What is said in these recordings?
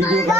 Video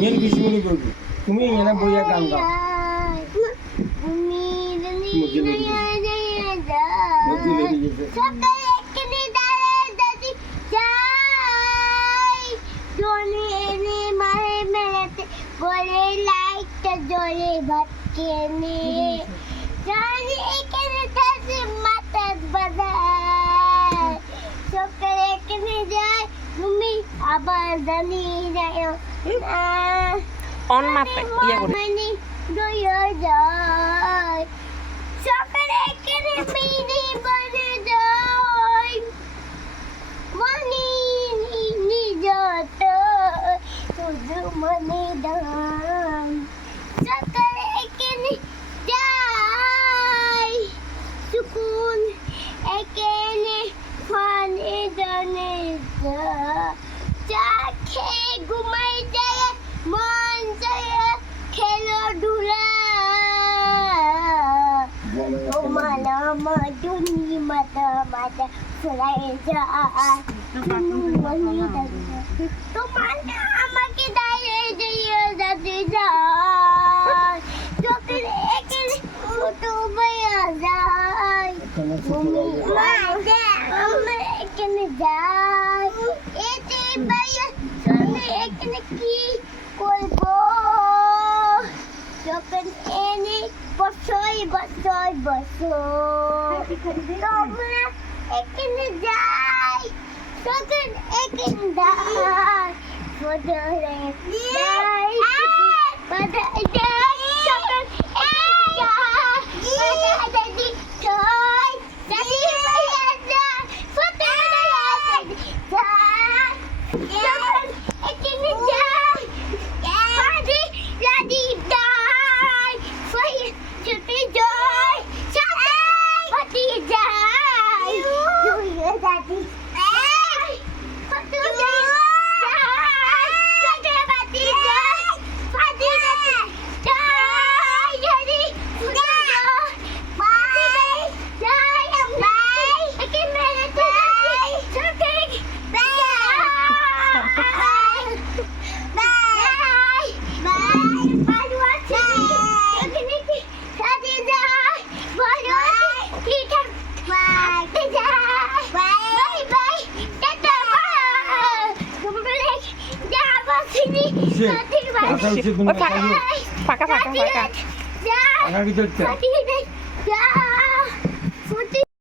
Gel gücümünü gördük. Kumu yengene boya kan kal. আবার জানি না অন মাপে ইয়ে করে। তোমার আমাকে দাঁড়িয়ে দিয়ে যাতে যায় যখন একের মতো বেয়া যায় তুমি আমরা এখানে যাই এতে বেয়া আমি এখানে can die. So can it can die. For the day. For the day. Daddy. ফাঁকা। ফাঁকা ফাঁকা